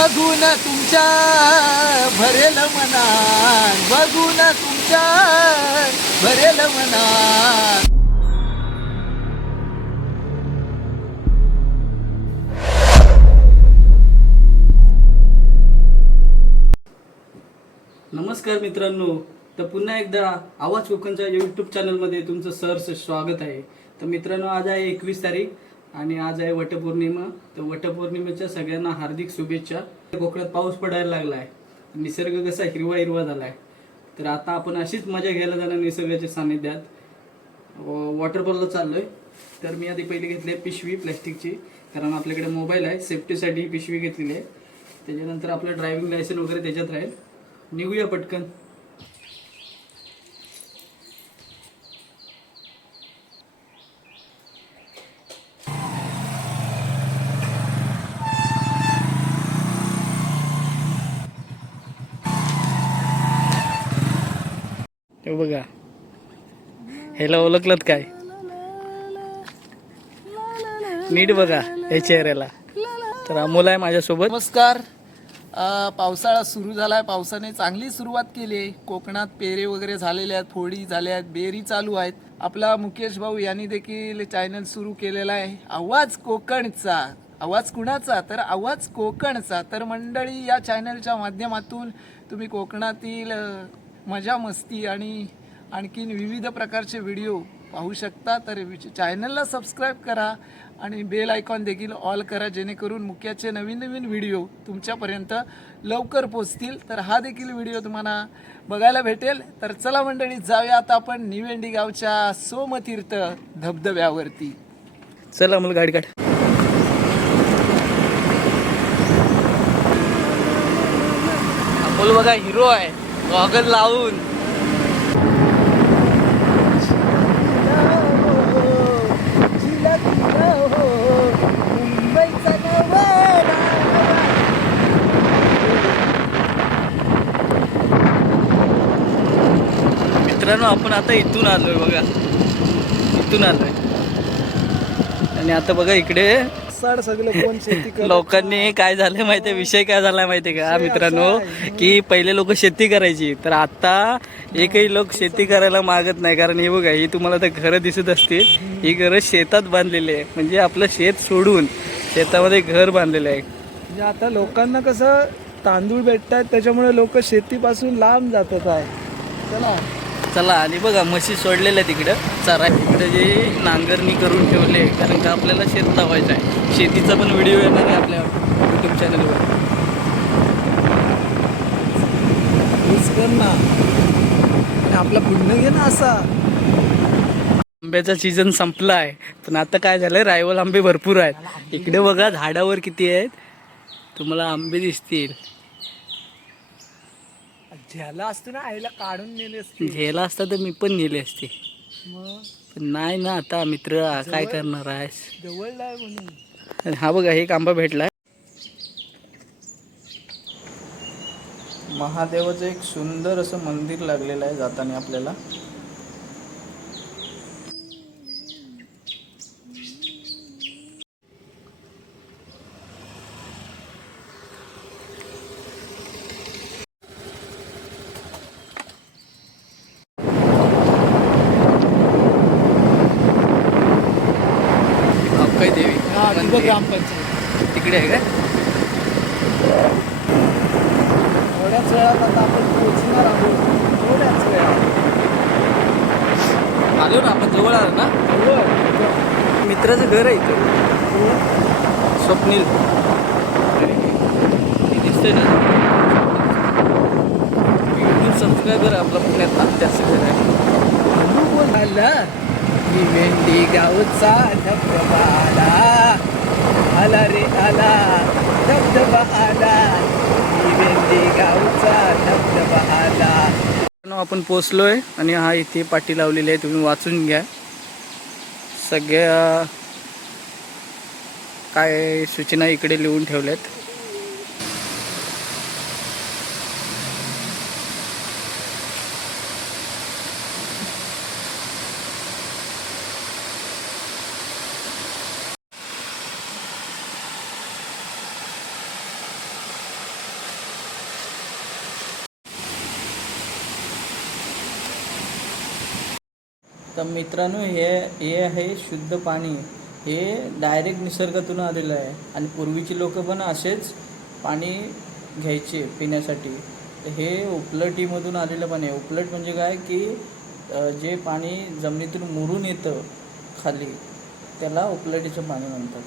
बघून तुमच्या भरेल मनात बघून तुमच्या भरेल मनात. नमस्कार मित्रांनो तर पुन्हा एकदा आवाज कोकणच्या यूट्यूब चॅनलमध्ये तुमचं सहर्ष स्वागत आहे. तर मित्रांनो आज आहे एकवीस तारीख. आणि आज आहे वटपौर्णिमा. तर वटपौर्णिमेच्या सगळ्यांना हार्दिक शुभेच्छा. कोकणात पाऊस पडायला लागला आहे निसर्ग कसा हिरवा हिरवा झाला आहे तर आता आपण अशीच मजा घ्यायला जाणार निसर्गाच्या सानिध्यात वॉटरफॉलला चाललोय. तर मी आधी पहिले घेतली आहे पिशवी प्लॅस्टिकची. कारण आपल्याकडे मोबाईल आहे. सेफ्टीसाठी पिशवी घेतलेली आहे. त्याच्यानंतर आपलं ड्रायव्हिंग लायसन वगैरे त्याच्यात राहील. निघूया पटकन हे बघा ह्याला ओळखलत काय? नीट बघा हे चेहऱ्याला. तर अमोल आहे माझ्यासोबत. नमस्कार. पावसाळा सुरू झाला आहे पावसाने चांगली सुरुवात केली आहे. कोकणात पेरे वगैरे झालेले आहेत फोडी झाल्या आहेत बेरी चालू आहेत. आपला मुकेश भाऊ यांनी देखील चॅनल सुरू केलेला आहे. आवाज कोकणचा. आवाज कुणाचा? तर आवाज कोकणचा. तर मंडळी या चॅनलच्या माध्यमातून तुम्ही कोकणातील मजा मस्ती आणि आणखीन विविध प्रकारचे व्हिडिओ पाहू शकता तर चॅनलला सबस्क्राईब करा आणि बेल आयकॉन देखील ऑल करा जेणेकरून मुख्याचे नवीन नवीन व्हिडिओ तुमच्यापर्यंत लवकर पोचतील. तर हा देखील व्हिडिओ तुम्हाला बघायला भेटेल. तर चला मंडळी जाऊया आता आपण निवेंडी गावच्या सोमतीर्थ धबधब्यावरती. चल अमोल गाडी काढ. अमोल बघा हिरो आहे. गॉगल लावून. मित्रांनो आपण आता इथून आलोय बघा. इथून आलोय. आणि आता बघा इकडे लोकांनी काय झालंय माहितीये विषय काय झालाय माहितीये का? मित्रांनो की पहिले लोक शेती करायची तर आता एकही लोक शेती करायला मागत नाही. कारण हे बघा ही तुम्हाला तर घरं दिसत असतील. ही घरं शेतात बांधलेली आहे. म्हणजे आपलं शेत सोडून शेतामध्ये घर बांधलेलं आहे. म्हणजे आता लोकांना कसं तांदूळ भेटतात त्याच्यामुळे लोक शेतीपासून लांब जातात आहे. चला. चला आणि बघा म्हशी सोडलेल्या तिकडं. चारा तिकडे जे नांगरणी करून ठेवले कारण का आपल्याला शेत लावायचं आहे. शेतीचा पण व्हिडिओ येणार आहे आपल्या युट्यूब चॅनलवर कर ना. आपला पुण्य घे ना असा. आंब्याचा सीझन संपला आहे. पण आता काय झालंय रायवल आंबे भरपूर आहेत. इकडे बघा झाडावर किती आहेत. तुम्हाला आंबे दिसतील. झ्याला असतो ना आईला काढून नेले असते. घ्यायला असता तर मी पण नेले असते. मग? पण नाही ना आता मित्र काय करणार आहेस? जवळ आहे म्हणून. आणि हा बघा एक आंबा भेटलाय. महादेवाचं एक सुंदर असं मंदिर लागलेलं आहे जाताना आपल्याला. हा तिथं मंदिर. ग्रामपंचायत. तिकडे आहे काय थोड्याच वेळात आता आपण पोहोचणार आहोत. थोड्याच वेळात. आलो ना आपण जवळ आलो ना? जवळ. मित्राचं घर आहे इथं स्वप्नील. दिसतंय ना? सबस्क्रायबर आपला पुण्यात जास्त घर आहे. मी मेंढी गावचा धबधबा आला रे आला धबधबा आला. मी गावचा धबधबा आला. आपण पोचलोय आणि हा इथे पाटी लावलेली आहे तुम्ही वाचून घ्या. सगळ्या काय सूचना इकडे लिहून ठेवल्यात. तर मित्रांनो हे हे आहे शुद्ध पाणी. हे डायरेक्ट निसर्गातून आलेलं आहे. आणि पूर्वीची लोक पण असेच पाणी घ्यायचे पिण्यासाठी. हे उपलटीमधून आलेलं पाणी आहे. उपलट म्हणजे काय? की जे पाणी जमिनीतून मुरून येतं खाली त्याला उपलटीचं पाणी म्हणतात.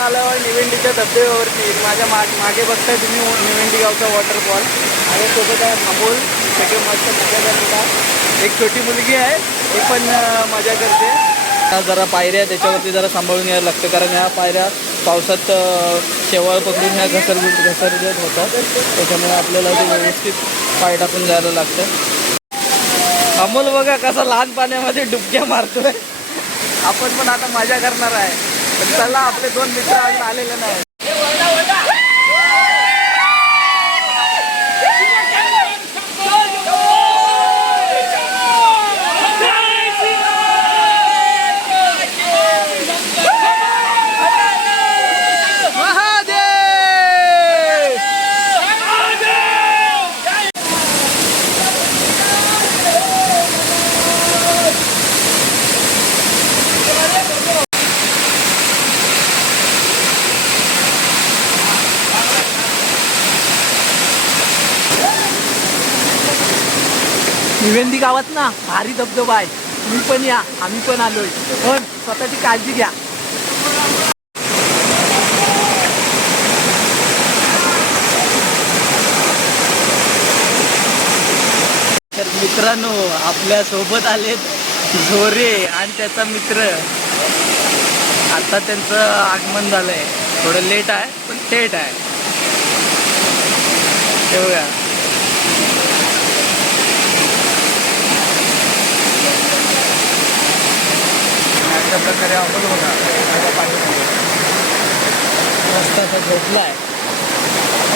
आता आपण आलो आहे निवेंडीच्या धबधब्यावरती माझ्या माग मागे बघताय तुम्ही निवेंडी गावचा वॉटरफॉल आणि सोबत आहे अमोल सगळे मस्त मजा करतात एक छोटी मुलगी आहे ती पण मजा करते. जरा पायऱ्या त्याच्यावरती जरा सांभाळून यायला लागतं कारण ह्या पायऱ्या पावसात शेवाळ पकडून ह्या घसर घसरगत होतात. त्याच्यामुळे आपल्याला ते व्यवस्थित पाय टाकून जायला लागतं. अमोल बघा कसा लहान पाण्यामध्ये डुबक्या मारतोय. आपण पण आता मजा करणार आहे. चला आपले दोन मित्र अजून आलेले नाही निवेंदी गावात ना भारी धबधबा आहे. तुम्ही पण या आम्ही पण आलोय. पण स्वतःची काळजी घ्या. तर मित्रांनो आपल्यासोबत आलेत झोरे आणि त्याचा मित्र. आता त्यांचं आगमन झालंय. थोडं लेट आहे पण थेट आहे. ठेवूया अशा प्रकारे अमोल बघा. माझ्या पाठीमागे. मस्त असा झोपलाय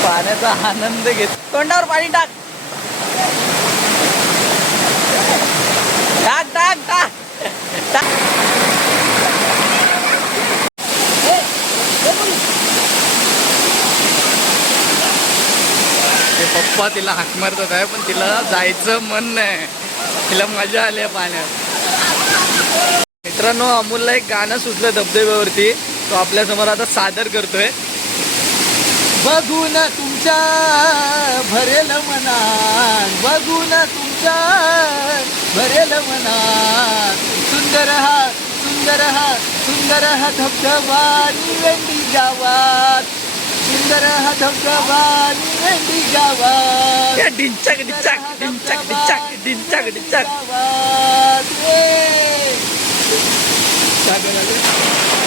पाण्याचा आनंद घेत तोंडावर पाणी टाक. टाक टाक टाक. टाक. ते पप्पा तिला हाक मारतात आहे पण तिला जायचं मन नाही. तिला मजा आली आहे पाण्यात. मित्रांनो अमोलला एक गाणं सुचलं धबधब्यावरती. तो आपल्यासमोर आता सादर करतोय. बघून तुमच्या भरेल मनात बघून तुमच्या भरेल मनात. सुंदर हा सुंदर हा सुंदर हा धबधबा निवेंडी गावात. सुंदर हा धबधबा निवेंडी गावात. या डिंचाक डिंचाक डिंचाक डिंचाक डिंचाक डिंचाक गावात ये.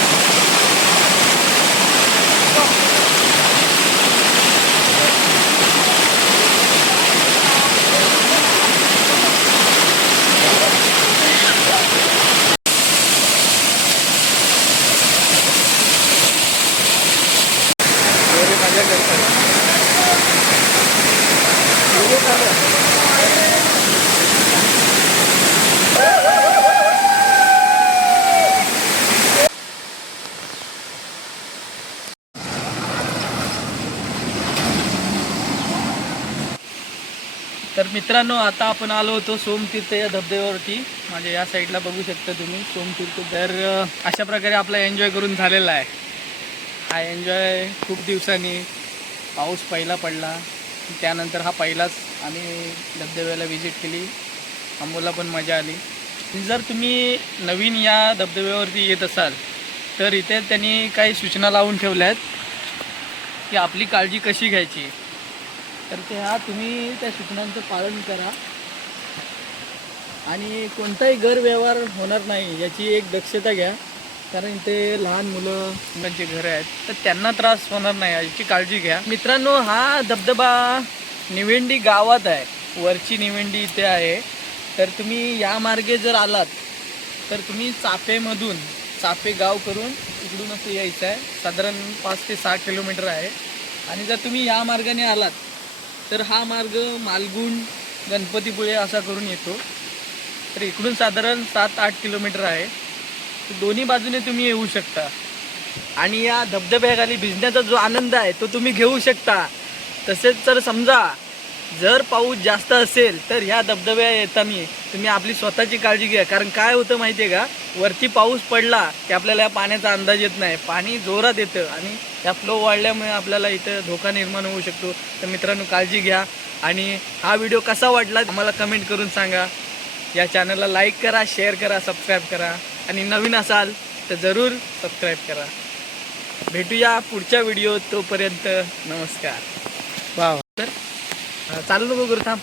तर मित्रांनो आता आपण आलो होतो सोमतीर्थ या धबधब्यावरती. माझ्या या साईडला बघू शकता तुम्ही सोमतीर्थ. तर अशा प्रकारे आपला एन्जॉय करून झालेला आहे. हा एन्जॉय खूप दिवसांनी. पाऊस पहिला पडला. त्यानंतर हा पहिलाच आम्ही धबधब्याला व्हिजिट केली. आंबोला पण मजा आली. जर तुम्ही नवीन या धबधब्यावरती येत असाल तर इथे त्यांनी काही सूचना लावून ठेवल्या आहेत की आपली काळजी कशी घ्यायची? तर ते तुम्ही त्या सूचनांचं पालन करा. आणि कोणताही गैरव्यवहार होणार नाही याची एक दक्षता घ्या. कारण इथे लहान मुलं मुलांची घरं आहेत तर त्यांना त्रास होणार नाही याची काळजी घ्या. मित्रांनो हा धबधबा निवेंडी गावात आहे. वरची निवेंडी इथे आहे. तर तुम्ही या मार्गे जर आलात तर तुम्ही चापेमधून चापे गाव करून इकडून असं यायचं आहे. साधारण पाच ते सहा किलोमीटर आहे. आणि जर तुम्ही या मार्गाने आलात तर हा मार्ग मालगुण गणपतीपुळे असा करून येतो. तर इकडून साधारण सात आठ किलोमीटर आहे. दोन्ही बाजूने तुम्ही येऊ शकता. आणि या धबधब्याखाली भिजण्याचा जो आनंद आहे तो तुम्ही घेऊ शकता. तसेच जर समजा जर पाऊस जास्त असेल तर ह्या धबधब्या येताना तुम्ही आपली स्वतःची काळजी घ्या. कारण काय होतं माहिती आहे का? वरती पाऊस पडला की आपल्याला या पाण्याचा अंदाज येत नाही. पाणी जोरात येतं आणि या फ्लो वाढल्यामुळे आपल्याला इथं धोका निर्माण होऊ शकतो. तर मित्रांनो काळजी घ्या. आणि हा व्हिडिओ कसा वाटला आम्हाला कमेंट करून सांगा. या चॅनलला लाईक करा शेअर करा सबस्क्राईब करा. आणि नवीन असाल तर जरूर सबस्क्राईब करा. भेटूया पुढच्या व्हिडिओ तोपर्यंत. नमस्कार. वा तर चालू नको करू थांब.